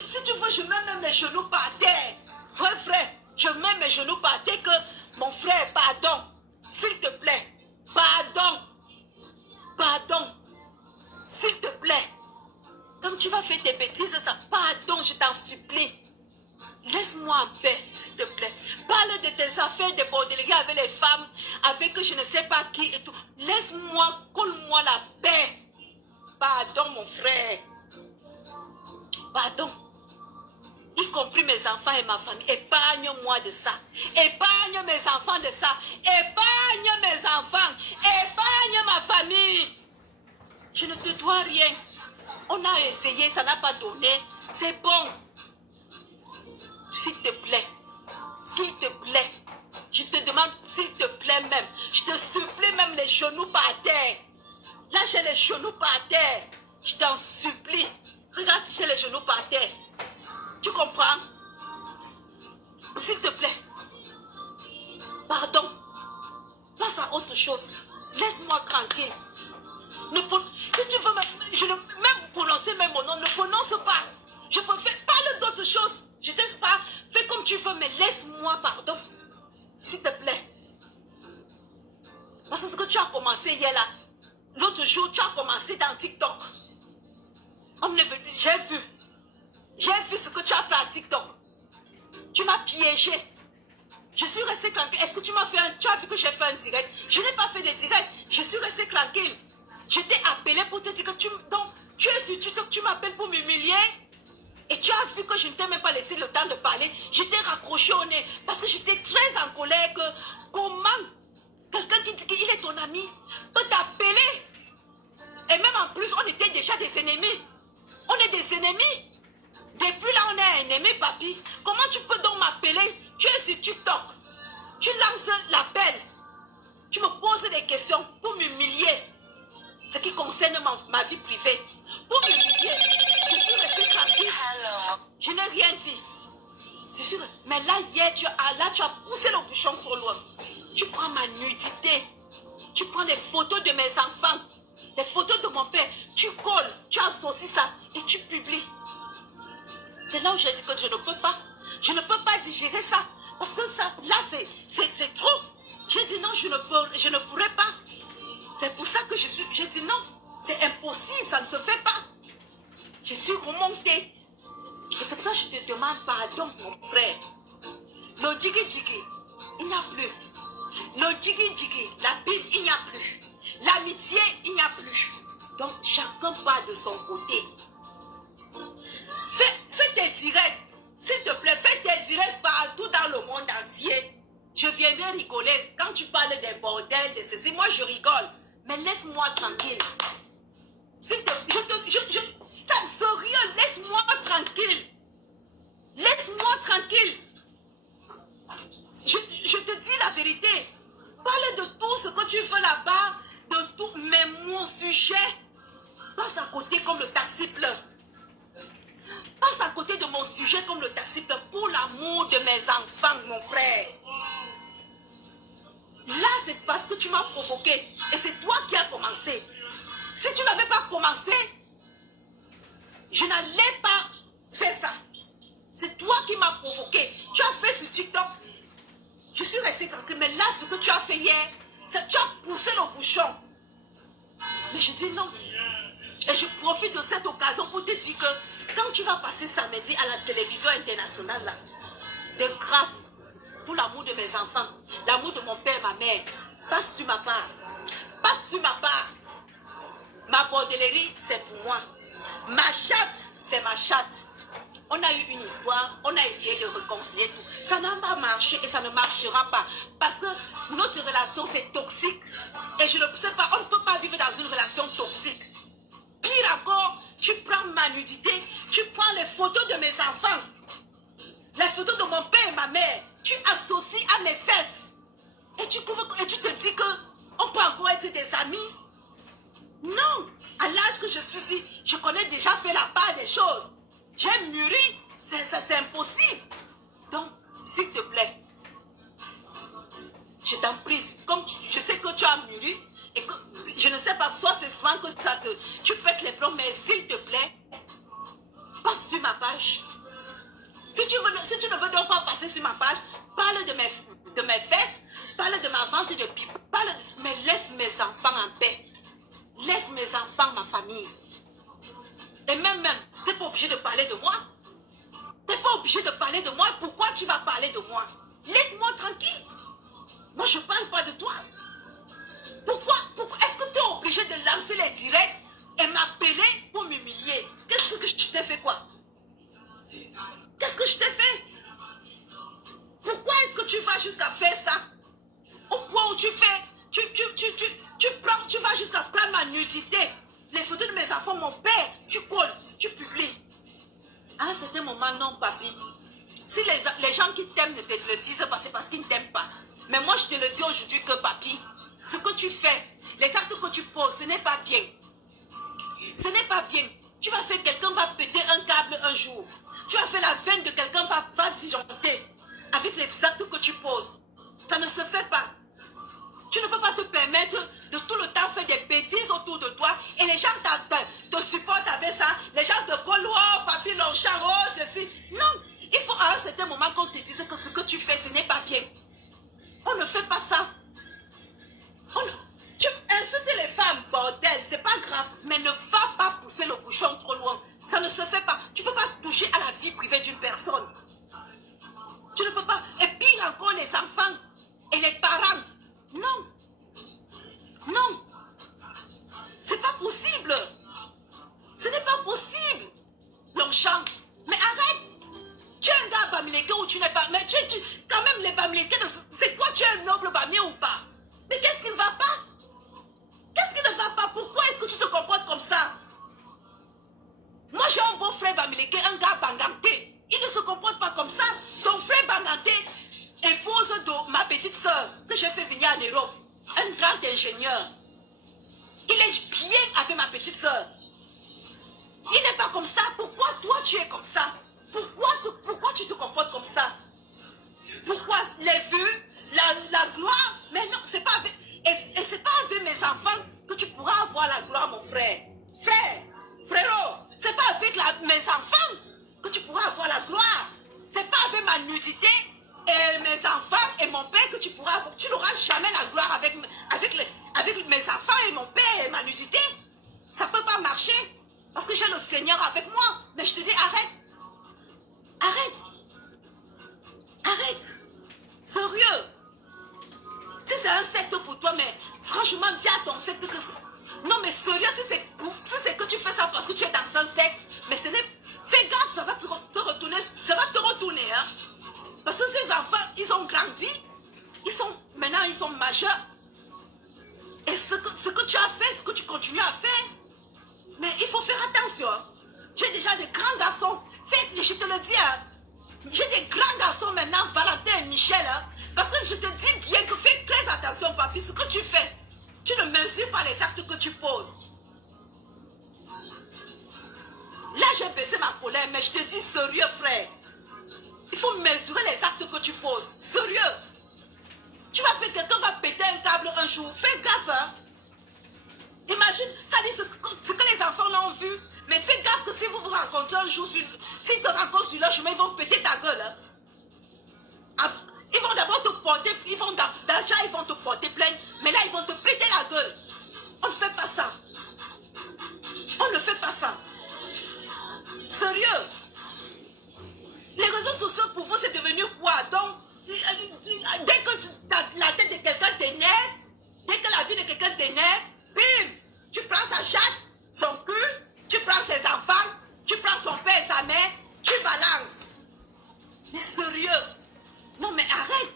Si tu veux, je mets même les genoux par terre. Vrai frère, je mets mes genoux par terre que mon frère, pardon. S'il te plaît. Pardon. Pardon. S'il te plaît. Comme tu vas faire tes bêtises, ça, pardon, je t'en supplie. Laisse-moi en paix, s'il te plaît. Parle de tes affaires de bordélerie avec les femmes, avec je ne sais pas qui et tout. Laisse-moi, colle-moi la paix. Pardon, mon frère. Pardon. Y compris mes enfants et ma famille. Épargne-moi de ça. Épargne mes enfants de ça. Épargne mes enfants. Épargne ma famille. Je ne te dois rien. On a essayé, ça n'a pas donné. C'est bon. S'il te plaît. S'il te plaît. Je te demande, s'il te plaît même. Je te supplie même les genoux par terre. Là, j'ai les genoux par terre. Je t'en supplie. Regarde, j'ai les genoux par terre. Tu comprends? S'il te plaît. Pardon. Passe à autre chose. Laisse-moi tranquille. Si tu veux, je ne même prononcer même mon nom, ne prononce pas. Je peux faire, parle d'autre chose. Je t'aime pas. Fais comme tu veux, mais laisse-moi, pardon. S'il te plaît. Parce que ce que tu as commencé hier là, l'autre jour, tu as commencé dans TikTok. J'ai vu. J'ai vu ce que tu as fait à TikTok. Tu m'as piégé. Je suis restée tranquille. Est-ce que tu m'as fait tu as vu que j'ai fait un direct? Je n'ai pas fait de direct. Je suis restée tranquille. Je t'ai appelé pour te dire que tu es sur TikTok, tu m'appelles pour m'humilier. Et tu as vu que je ne t'ai même pas laissé le temps de parler. Je t'ai raccroché au nez. Parce que j'étais très en colère que comment quelqu'un qui dit qu'il est ton ami peut t'appeler. Et même en plus, on était déjà des ennemis. On est des ennemis. Depuis là, on est un ennemi, papi. Comment tu peux donc m'appeler? Tu es sur TikTok. Tu lances l'appel. Tu me poses des questions pour m'humilier. Ce qui concerne ma vie privée. Pour m'humilier. Je suis restée tranquille. Je n'ai rien dit. C'est sûr. Mais là, hier, tu as poussé le bouchon trop loin. Tu prends ma nudité. Tu prends les photos de mes enfants. Les photos de mon père. Tu colles. Tu associes ça. Et tu publies. C'est là où j'ai dit que je ne peux pas. Je ne peux pas digérer ça. Parce que ça, là, c'est trop. J'ai dit non, je ne pourrais pas. C'est pour ça que j'ai dit non. C'est impossible, ça ne se fait pas. Je suis remontée. Et c'est pour ça que je te demande pardon, mon frère. Le djigi-djigi, il n'y a plus. Le djigi-djigi, la Bible, il n'y a plus. L'amitié, il n'y a plus. Donc, chacun part de son côté. Fais tes directs. S'il te plaît, fais tes directs partout dans le monde entier. Je viendrai rigoler. Quand tu parles des bordels, de ceci, moi je rigole. Mais laisse-moi tranquille. S'il te plaît, ça ne sert rien. Laisse-moi tranquille. Laisse-moi tranquille. Je te dis la vérité. Parle de tout ce que tu veux là-bas. De tout. Mais mon sujet passe à côté comme le taxi pleure. Passe à côté de mon sujet comme le taxi pleure. Pour l'amour de mes enfants, mon frère. Là, c'est parce que tu m'as provoqué. Et c'est toi qui as commencé. Si tu n'avais pas commencé, je n'allais pas faire ça. C'est toi qui m'as provoqué. Tu as fait sur TikTok. Je suis restée tranquille. Mais là, ce que tu as fait hier, tu as poussé le bouchon. Mais je dis non. Et je profite de cette occasion pour te dire que quand tu vas passer samedi à la télévision internationale, là, de grâce, pour l'amour de mes enfants, l'amour de mon père et ma mère, passe sur ma part. Passe sur ma part. Ma bordellerie, c'est pour moi. Ma chatte, c'est ma chatte. On a eu une histoire, on a essayé de réconcilier tout. Ça n'a pas marché et ça ne marchera pas. Parce que notre relation, c'est toxique. Et je ne sais pas, on ne peut pas vivre dans une relation toxique. Pire encore, tu prends ma nudité, tu prends les photos de mes enfants, les photos de mon père et ma mère, tu associes à mes fesses. Et tu te dis qu'on peut encore être des amis. Non, à l'âge que je suis ici, je connais déjà fait la part des choses. J'ai mûri, c'est impossible. Donc, s'il te plaît, je t'en prie, comme je sais que tu as mûri, et que je ne sais pas, soit c'est souvent que tu pètes les plombs, mais s'il te plaît, passe sur ma page. Si tu ne veux donc pas passer sur ma page, parle de mes fesses, parle de ma vente de pipe, mais laisse mes enfants en paix. Laisse mes enfants, ma famille. Et même, tu n'es pas obligé de parler de moi. Tu n'es pas obligé de parler de moi. Pourquoi tu vas parler de moi? Laisse-moi tranquille. Moi, je ne parle pas de toi. Pourquoi est-ce que tu es obligé de lancer les directs et m'appeler pour m'humilier? Qu'est-ce que je t'ai fait quoi? Qu'est-ce que je t'ai fait? Pourquoi est-ce que tu vas jusqu'à faire ça? Au point où tu fais, tu vas jusqu'à prendre ma nudité. Les photos de mes enfants, mon père, tu colles, tu publies. À un certain moment, non, papi. Si les gens qui t'aiment ne te le disent pas, c'est parce qu'ils ne t'aiment pas. Mais moi, je te le dis aujourd'hui que, papi, ce que tu fais, les actes que tu poses, ce n'est pas bien. Ce n'est pas bien. Tu vas faire, quelqu'un va péter un câble un jour. Tu vas faire la veine de quelqu'un va disjoncter avec les actes que tu poses. Ça ne se fait pas. Tu ne peux pas te permettre de tout le temps faire des bêtises autour de toi et les gens te supportent avec ça. Les gens te collent, oh, papi, Longchamp, oh, ceci. Non, il faut à un certain moment qu'on te dise que ce que tu fais, ce n'est pas bien. On ne fait pas ça. Tu insultes les femmes, bordel, c'est pas grave, mais ne va pas pousser le bouchon trop loin. Ça ne se fait pas. Tu ne peux pas toucher à la vie privée d'une personne. Tu ne peux pas. Et pire encore, les enfants et les parents. Non. Non. C'est pas possible. Ce n'est pas possible. Longchamp. Mais arrête. Tu es un gars bamileke ou tu n'es pas. Mais quand même, les bamileke, c'est quoi? Tu es un noble bamilé ou pas? Mais qu'est-ce qui ne va pas? Qu'est-ce qui ne va pas? Pourquoi est-ce que tu te comportes comme ça? Moi, j'ai un bon frère bamileke, un gars banganté. Il ne se comporte pas comme ça. Ton frère banganté impose de ma petite soeur que j'ai fait venir en Europe. Un grand ingénieur. Il est bien avec ma petite soeur. Il n'est pas comme ça. Pourquoi toi tu es comme ça? Pourquoi tu te comportes comme ça? Pourquoi les vues, la gloire? Mais non, c'est pas avec, et c'est pas avec mes enfants que tu pourras avoir la gloire, mon frère. Frérot, c'est pas avec mes enfants que tu pourras avoir la gloire. C'est pas avec ma nudité et mes enfants et mon père que tu pourras avoir. Tu n'auras jamais la gloire avec mes enfants et mon père et ma nudité. Ça peut pas marcher. Parce que j'ai le Seigneur avec moi. Mais je te dis, arrête. Arrête. Sérieux. Si c'est un secte pour toi, mais franchement, dis à ton secte que... Non, mais sérieux, si c'est que tu fais ça parce que tu es dans un secte, mais ce n'est... Fais gaffe, ça va te retourner, hein. Parce que ces enfants, ils ont grandi. Maintenant, ils sont majeurs. Et ce que tu as fait, ce que tu continues à faire, mais il faut faire attention. J'ai déjà des grands garçons. Je te le dis, hein. J'ai des grands garçons maintenant, Valentin et Michel. Hein, parce que je te dis bien que fais très attention, papi. Ce que tu fais, tu ne mesures pas les actes que tu poses. Là, j'ai baissé ma colère, mais je te dis sérieux, frère. Il faut mesurer les actes que tu poses. Sérieux. Tu vas faire, quelqu'un va péter un câble un jour. Fais gaffe, hein. Imagine, ça dit ce que les enfants l'ont vu. Mais fais gaffe que si vous vous rencontrez un jour, s'ils te rencontrent sur leur chemin, ils vont péter ta gueule. Hein. Ils vont d'abord te porter, ils vont te porter plainte, mais là, ils vont te péter la gueule. On ne fait pas ça. On ne fait pas ça. Sérieux. Les réseaux sociaux, pour vous, c'est devenu quoi? Donc, dès que la tête de quelqu'un t'énerve, dès que la vie de quelqu'un t'énerve, bim, tu prends sa chatte, son cul, tu prends ses enfants, tu prends son père et sa mère, tu balances. Mais sérieux. Non, mais arrête.